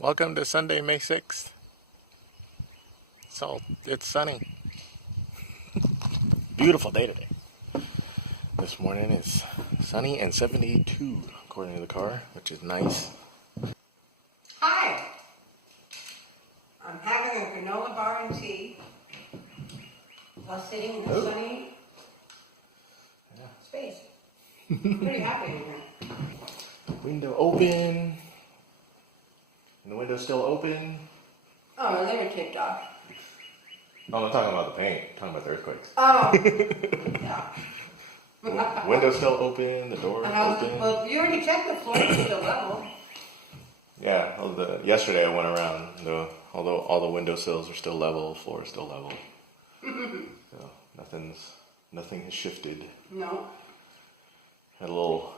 Welcome to Sunday, May 6th. It's sunny. Beautiful day today. This morning is sunny and 72 according to the car, which is nice. Hi! I'm having a granola bar and tea while sitting in a sunny space. I'm pretty happy in here. Window open. And the window's still open. Oh, they were taped off. Oh, I'm not talking about the paint. I'm talking about the earthquake. Oh! Yeah. Window's still open. The door's open. Well, you already checked the floor is still level. Yeah. Yesterday I went around. Although all the windowsills are still level, floor is still level. So nothing has shifted. No. Had a little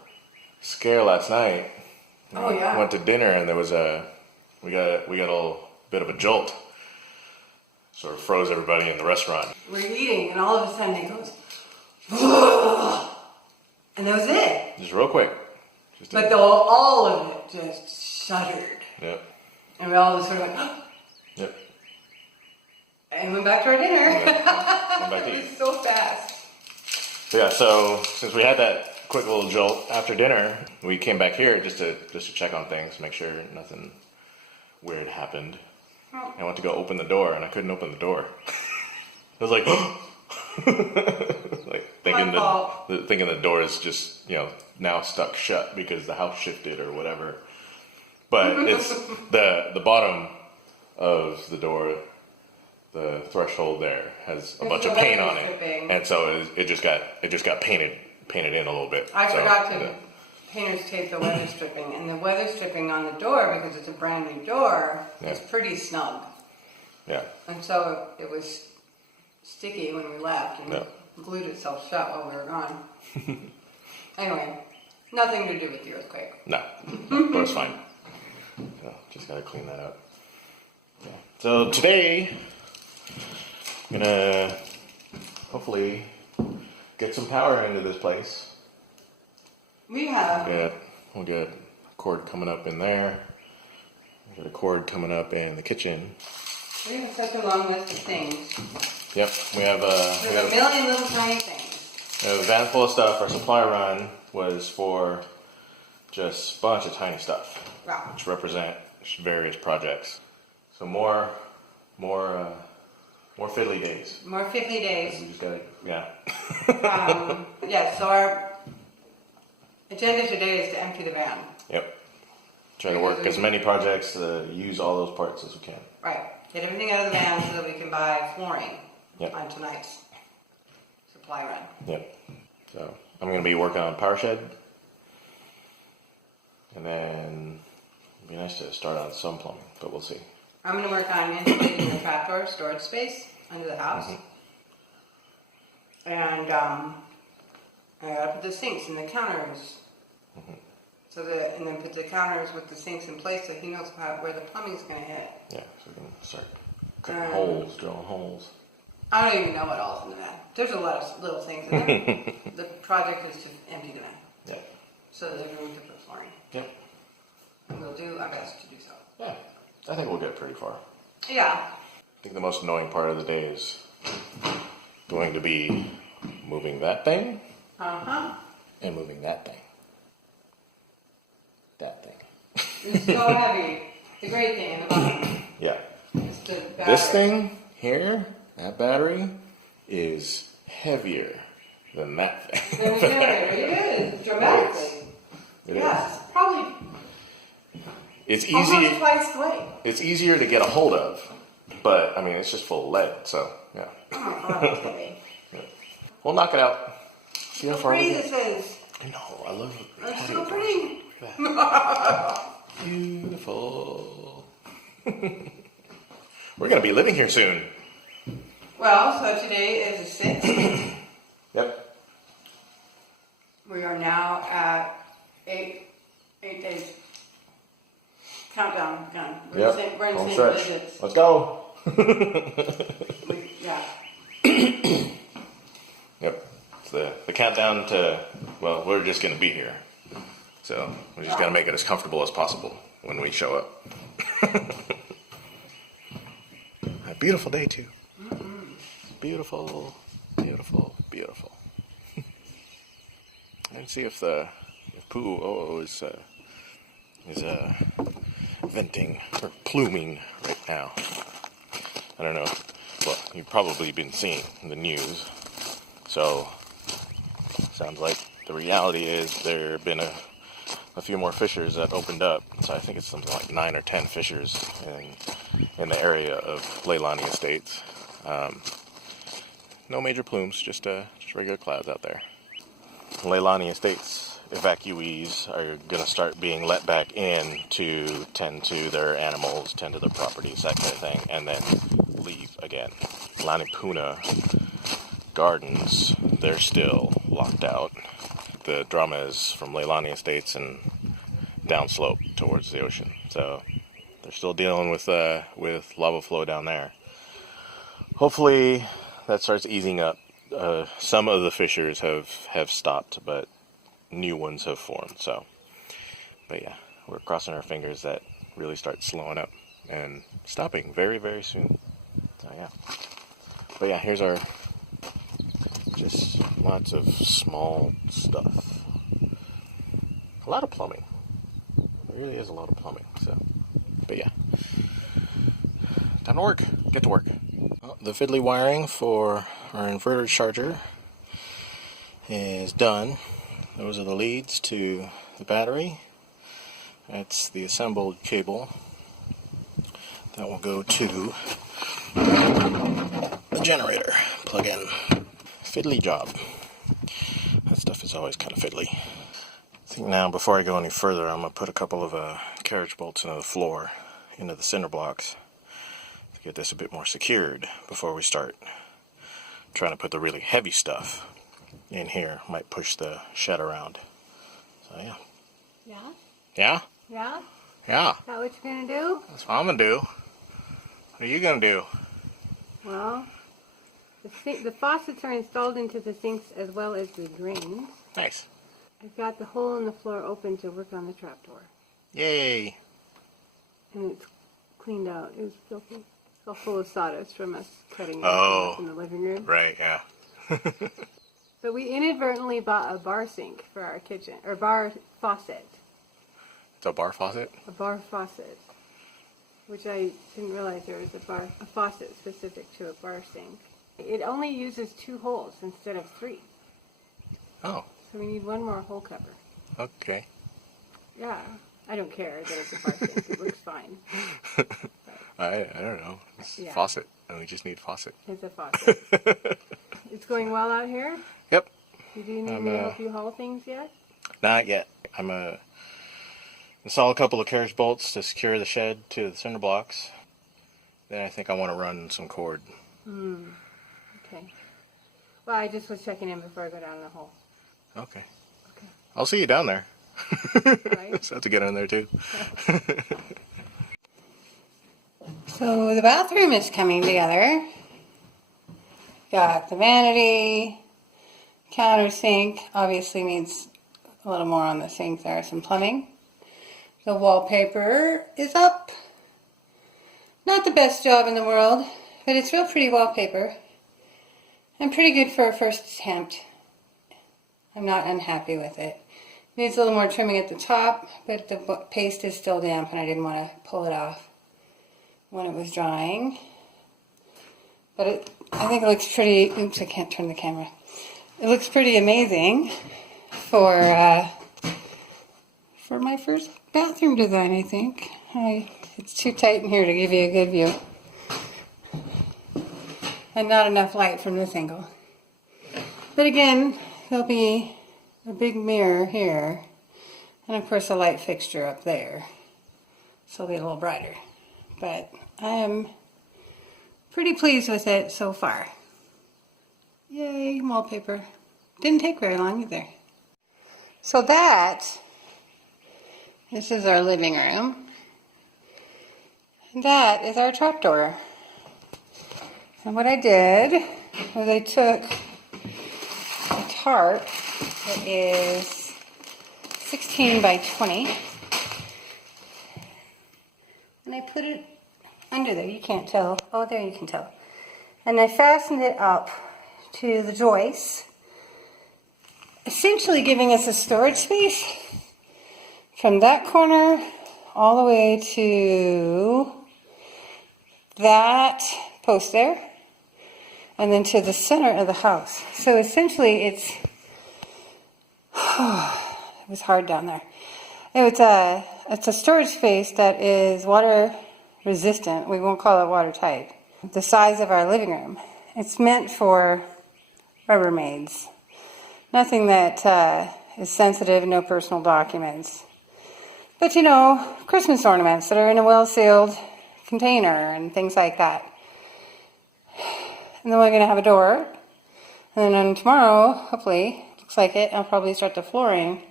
scare last night. Oh yeah. Went to dinner and there was we got a little bit of a jolt. Sort of froze everybody in the restaurant. We're eating and all of a sudden it goes, "Whoa!" And that was it. Just real quick. But all of it just shuddered. Yep. And we all just sort of went, yep. And went back to our dinner. Went back to eat. It was so fast. So since we had that quick little jolt after dinner, we came back here just to check on things, make sure nothing weird happened. I went to go open the door and I couldn't open the door. I was like, thinking the door is just, now stuck shut because the house shifted or whatever. But it's the bottom of the door, the threshold there has a bunch of paint on it, and so it just got painted in a little bit. I forgot to painter's tape the weather stripping, and the weather stripping on the door, because it's a brand new door, is pretty snug. Yeah. And so it was sticky when we left, and glued itself shut while we were gone. Anyway, nothing to do with the earthquake. No, but it's fine. So just gotta clean that up. Yeah. So today, I'm gonna hopefully get some power into this place. We have. We'll get a cord coming up in there. We got a cord coming up in the kitchen. We have such a long list of things. Yep, we have a million little tiny things. We have a van full of stuff. Our supply run was for just a bunch of tiny stuff, which represent various projects. So more fiddly days. More fiddly days. We just gotta, So our agenda today is to empty the van. Yep. Try to work as many projects to use all those parts as we can. Right. Get everything out of the van so that we can buy flooring on tonight's supply run. Yep. So I'm going to be working on power shed. And then it'd be nice to start on some plumbing, but we'll see. I'm going to work on insulating the trapdoor storage space under the house. Mm-hmm. And I got to put the sinks and the counters. Mm-hmm. And then put the counters with the sinks in place so he knows where the plumbing's going to hit. Yeah, so we can start cutting drilling holes. I don't even know what all's in the van. There's a lot of little things in there. The project is to empty the van. Yeah. So there's room to put flooring. Yep. And we'll do our best to do so. Yeah. I think we'll get pretty far. Yeah. I think the most annoying part of the day is going to be moving that thing. Uh-huh. And moving that thing. That thing. It's so heavy. The great thing in the bottom. Yeah. It's the battery. This thing here, that battery, is heavier than that thing. It is, dramatically. It is. Probably it's almost twice the weight. It's easier to get a hold of, but I mean it's just full of lead, so yeah. Oh my God, it's heavy. Yeah. We'll knock it out. See how far pretty this is. I know, I love it. It's so pretty. Beautiful. We're going to be living here soon. Well, so today is the 6th. Yep. We are now at 8 days. Countdown done. We're in the same digits. Let's go. Yeah. Yep. It's the countdown to, well, we're just going to be here. So we're just going to make it as comfortable as possible when we show up. A beautiful day too. Beautiful, beautiful, beautiful. And see if Pooh is venting or pluming right now. I don't know. Well, you've probably been seeing the news. So, sounds like the reality is there have been a few more fissures that opened up. So I think it's something like 9 or 10 fissures in the area of Leilani Estates. No major plumes, just regular clouds out there. Leilani Estates evacuees are going to start being let back in to tend to their animals, tend to their properties, that kind of thing, and then leave again. Lanipuna Gardens, they're still locked out. The drama is from Leilani Estates and downslope towards the ocean. So they're still dealing with lava flow down there. Hopefully that starts easing up. Some of the fissures have stopped, but new ones have formed. So, but yeah, we're crossing our fingers that really starts slowing up and stopping very, very soon. So yeah. But yeah, here's our just lots of small stuff. A lot of plumbing. There really is a lot of plumbing. So, but yeah. Time to work. Get to work. Well, the fiddly wiring for our inverter charger is done. Those are the leads to the battery. That's the assembled cable that will go to the generator plug-in. Fiddly job. That stuff is always kind of fiddly. I think now, before I go any further, I'm going to put a couple of carriage bolts into the floor, into the cinder blocks, to get this a bit more secured before we start trying to put the really heavy stuff in here. Might push the shed around. So yeah. Yeah? Yeah? Yeah? Yeah. Is that what you're going to do? That's what I'm going to do. What are you going to do? Well, the faucets are installed into the sinks as well as the drains. Nice. I've got the hole in the floor open to work on the trapdoor. Yay. And it's cleaned out. It was filthy. It's all full of sawdust from us cutting it Oh. in the living room. Right, yeah. But we inadvertently bought a bar sink for our kitchen, or bar faucet. It's a bar faucet? A bar faucet. Which I didn't realize there was a faucet specific to a bar sink. It only uses 2 holes instead of 3. Oh. So we need 1 more hole cover. Okay. Yeah. I don't care that it's a bar sink. It looks fine. I don't know. It's Yeah. faucet. And we just need faucet. It's a faucet. It's going well out here? Yep. You do need me to help you haul things yet? Not yet. I'm going to install a couple of carriage bolts to secure the shed to the cinder blocks. Then I think I want to run some cord. Okay. Well, I just was checking in before I go down the hole. Okay. Okay. I'll see you down there. Right. So I have to get in there too. So the bathroom is coming together. Got the vanity, counter sink. Obviously needs a little more on the sink there. Some plumbing. The wallpaper is up. Not the best job in the world, but it's real pretty wallpaper. And pretty good for a first attempt. I'm not unhappy with it. Needs a little more trimming at the top, but the paste is still damp and I didn't want to pull it off when it was drying. But I think it looks pretty, oops, I can't turn the camera. It looks pretty amazing for my first bathroom design, I think. It's too tight in here to give you a good view. And not enough light from this angle. But again, there'll be a big mirror here. And of course a light fixture up there. So it'll be a little brighter. But I am pretty pleased with it so far. Yay, wallpaper. Didn't take very long either. So this is our living room. And that is our trapdoor. And what I did was I took a tarp that is 16 by 20. and I put it under there. You can't tell. Oh, there you can tell. And I fastened it up to the joist, essentially giving us a storage space from that corner all the way to that post there, and then to the center of the house. So essentially it's, it was hard down there. It's a storage space that is water resistant. We won't call it watertight. The size of our living room. It's meant for Rubbermaids. Nothing that is sensitive, no personal documents. But you know, Christmas ornaments that are in a well-sealed container and things like that. And then we're going to have a door. And then tomorrow, hopefully, looks like it, I'll probably start the flooring.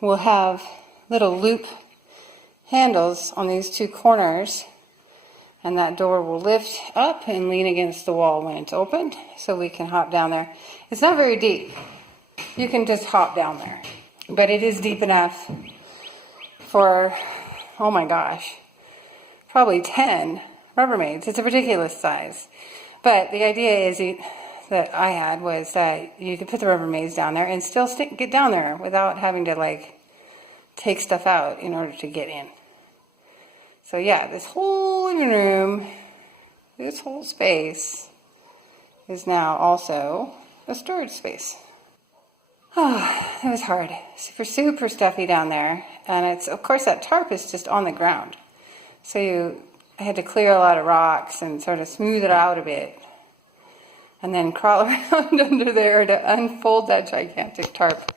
We'll have little loop handles on these two corners. And that door will lift up and lean against the wall when it's opened, so we can hop down there. It's not very deep. You can just hop down there. But it is deep enough for, oh my gosh, probably 10 Rubbermaids. It's a ridiculous size. But the idea is that I had was that you could put the Rubbermaids down there and still get down there without having to like take stuff out in order to get in. So yeah, this whole living room, this whole space is now also a storage space. Oh, it was hard. Super, super stuffy down there. And it's, of course, that tarp is just on the ground. So I had to clear a lot of rocks and sort of smooth it out a bit. And then crawl around under there to unfold that gigantic tarp.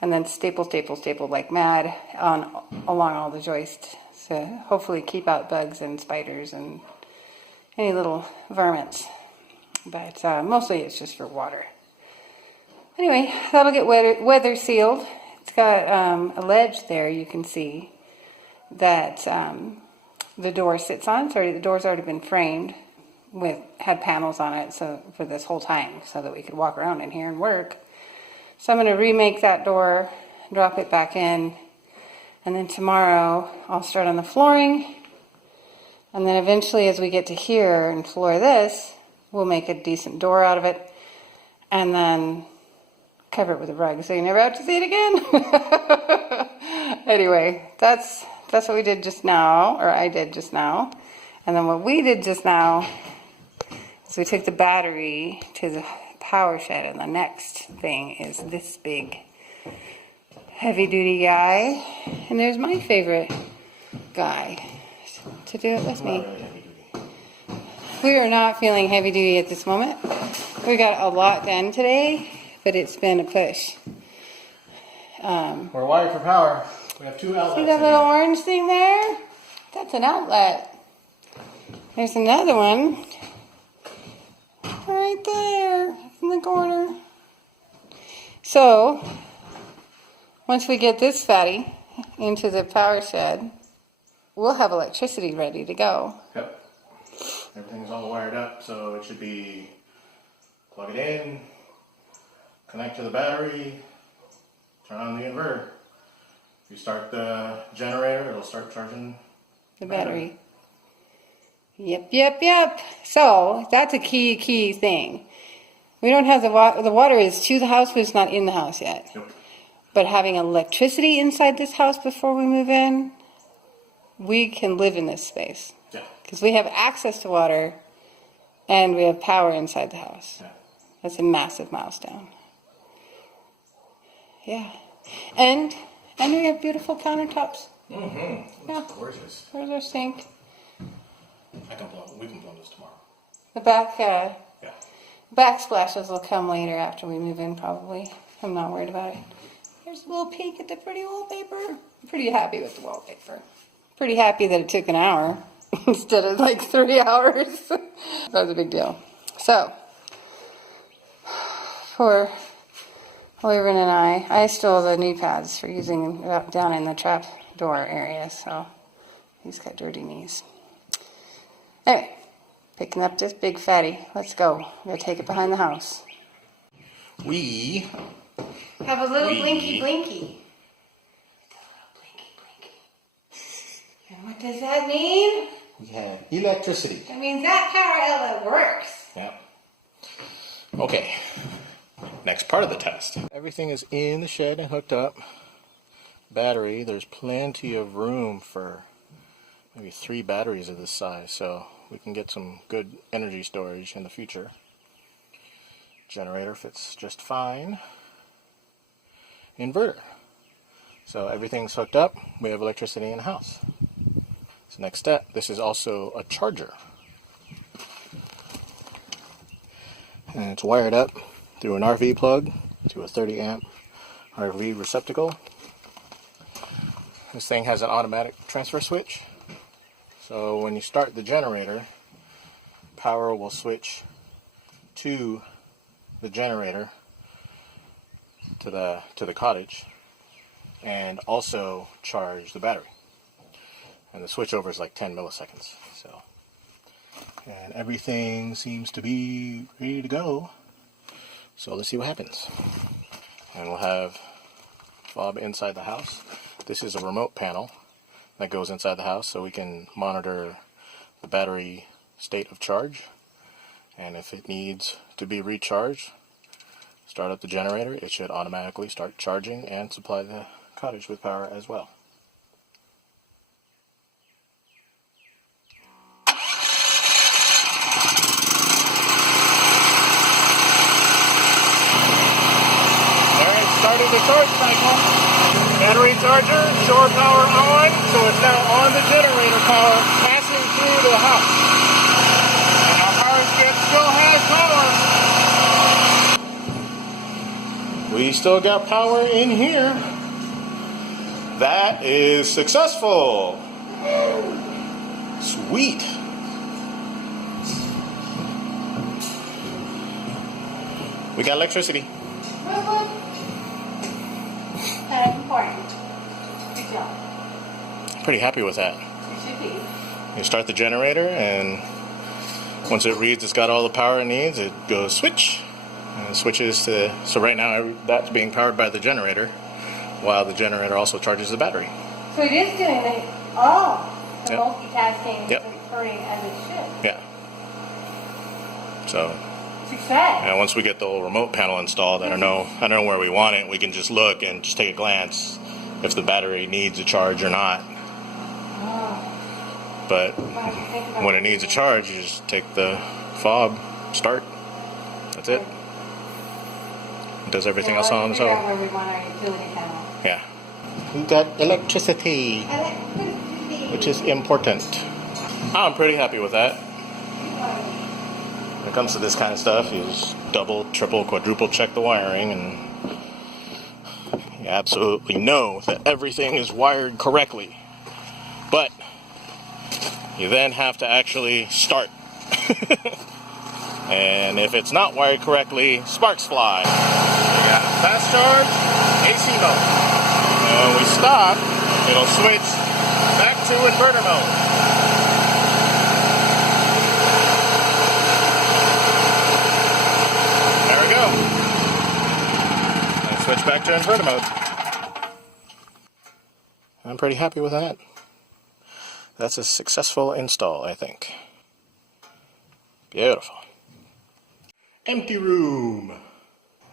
And then staple like mad along all the joists. To hopefully keep out bugs and spiders and any little varmints. But mostly it's just for water. Anyway, that'll get weather sealed. It's got a ledge there you can see that the door sits on. The door's already been framed had panels on it so for this whole time so that we could walk around in here and work. So I'm going to remake that door, drop it back in, and then tomorrow I'll start on the flooring, and then eventually as we get to here and floor this, we'll make a decent door out of it, and then cover it with a rug so you never have to see it again. Anyway, that's what we did just now, or I did just now. And then what we did just now is we took the battery to the power shed, and the next thing is this big heavy duty guy, and there's my favorite guy to do it with me. We are not feeling heavy duty at this moment. We got a lot done today, but it's been a push. We're wired for power. We have 2 outlets. See that little orange thing there? That's an outlet. There's another one right there in the corner. So once we get this fatty into the power shed, we'll have electricity ready to go. Yep. Everything's all wired up, so it should be plug it in, connect to the battery, turn on the inverter. If you start the generator, it'll start charging the battery. Yep. So that's a key thing. We don't have the water is to the house, but it's not in the house yet. Yep. But having electricity inside this house before we move in, we can live in this space. Yeah. Because we have access to water and we have power inside the house. Yeah. That's a massive milestone. Yeah. And we have beautiful countertops. Mm-hmm. Yeah. Gorgeous. There's our sink. We can blow this tomorrow. The backsplashes will come later after we move in, probably. I'm not worried about it. Here's a little peek at the pretty wallpaper. I'm pretty happy with the wallpaper. Pretty happy that it took an hour instead of like 3 hours. That was a big deal. So, for Wren and I stole the knee pads for using down in the trap door area, so he's got dirty knees. Anyway, picking up this big fatty. Let's go. I'm going to take it behind the house. We Have a little We- blinky. And what does that mean? We have electricity. That means that power outlet works. Yep. Okay. Next part of the test. Everything is in the shed and hooked up. Battery, there's plenty of room for maybe 3 batteries of this size, so we can get some good energy storage in the future. Generator fits just fine. Inverter. So everything's hooked up. We have electricity in the house. So next step, this is also a charger. And it's wired up through an RV plug to a 30 amp RV receptacle. This thing has an automatic transfer switch. So when you start the generator, power will switch to the generator to the cottage and also charge the battery. And the switchover is like 10 milliseconds. So, and everything seems to be ready to go. So let's see what happens. And we'll have fob inside the house. This is a remote panel that goes inside the house so we can monitor the battery state of charge. And if it needs to be recharged, start up the generator. It should automatically start charging and supply the cottage with power as well. Started the charge cycle. Battery charger, shore power on, so it's now on the generator power passing through the house. And our power skip still has power. We still got power in here. That is successful. Sweet. We got electricity. That's important. Good job. Pretty happy with that. You should be. You start the generator, and once it reads it's got all the power it needs, it goes switch. And it switches to, so right now that's being powered by the generator, while the generator also charges the battery. So it is doing the multitasking occurring as it should. Yeah. So. Success. And once we get the little remote panel installed, I don't know where we want it. We can just look and just take a glance if the battery needs a charge or not. Oh. But when it needs a charge, you just take the fob, start. That's it. It does everything else on its own. Where we want our utility panel. Yeah. We got electricity, which is important. I'm pretty happy with that. When it comes to this kind of stuff, you just double, triple, quadruple check the wiring, and you absolutely know that everything is wired correctly. But you then have to actually start. And if it's not wired correctly, sparks fly. We got fast charge, AC mode. And when we stop, it'll switch back to inverter mode. Switch back to inverter mode. I'm pretty happy with that. That's a successful install, I think. Beautiful. Empty room.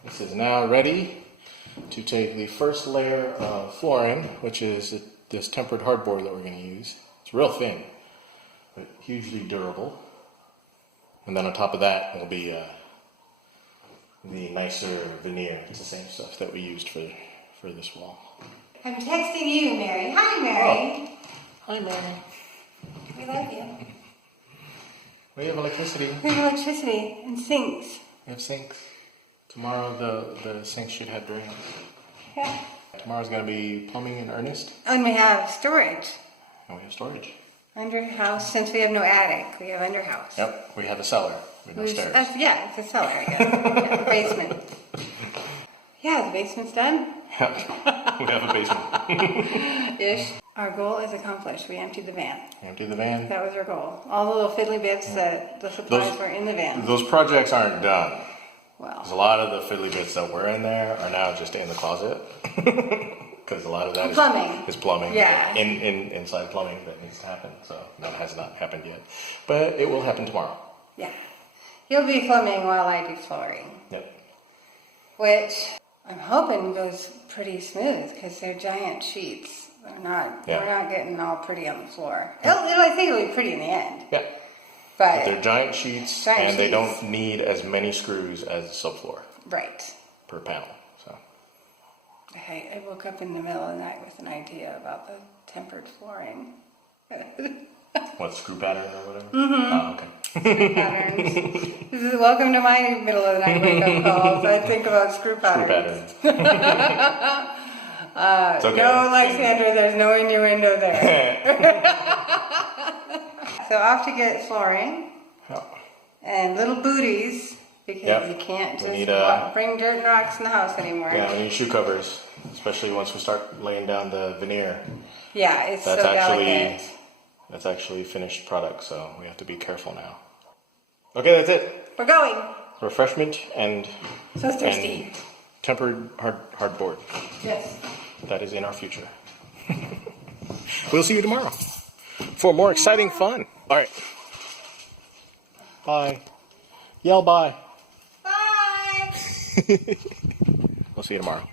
This is now ready to take the first layer of flooring, which is this tempered hardboard that we're going to use. It's real thin, but hugely durable. And then on top of that will be the nicer veneer. It's the same stuff that we used for this wall. I'm texting you, Mary. Hi, Mary. Oh. Hi, Mary. We love you. We have electricity. We have electricity and sinks. We have sinks. Tomorrow the sinks should have drains. Yeah. Tomorrow's going to be plumbing in earnest. And we have storage. And we have storage. Underhouse, since we have no attic, we have underhouse. Yep, we have a cellar. We have no stairs. Yeah, it's a cellar, I guess. The basement. Yeah, the basement's done. Yep, we have a basement. Ish. Our goal is accomplished. We emptied the van. Empty the van. That was our goal. All the little fiddly bits that the supplies were in the van. Those projects aren't done. Well. Because a lot of the fiddly bits that were in there are now just in the closet. because a lot of that is plumbing. Yeah. Inside plumbing that needs to happen. So that has not happened yet, but it will happen tomorrow. Yeah. He'll be plumbing while I do flooring. Yep. Which I'm hoping goes pretty smooth because they're giant sheets. We're not getting all pretty on the floor. I think it'll be pretty in the end. Yeah. But they're giant sheets, and they don't need as many screws as the subfloor. Right. Per panel. So. I woke up in the middle of the night with an idea about the tempered flooring. What, screw pattern or whatever? Mm-hmm. Oh, okay. Patterns. This is welcome to my middle of the night wake up calls. I think about screw patterns. Screw patterns. It's okay. No, Alexandra, there's no innuendo there. So off to get flooring and little booties because you can't just bring dirt and rocks in the house anymore. Yeah, we need shoe covers, especially once we start laying down the veneer. Yeah, it's so delicate. That's actually finished product, so we have to be careful now. Okay, that's it. We're going. Refreshment and so thirsty. And tempered hardboard. Yes. That is in our future. We'll see you tomorrow for more exciting fun. All right. Bye. Yell bye. Bye. We'll see you tomorrow.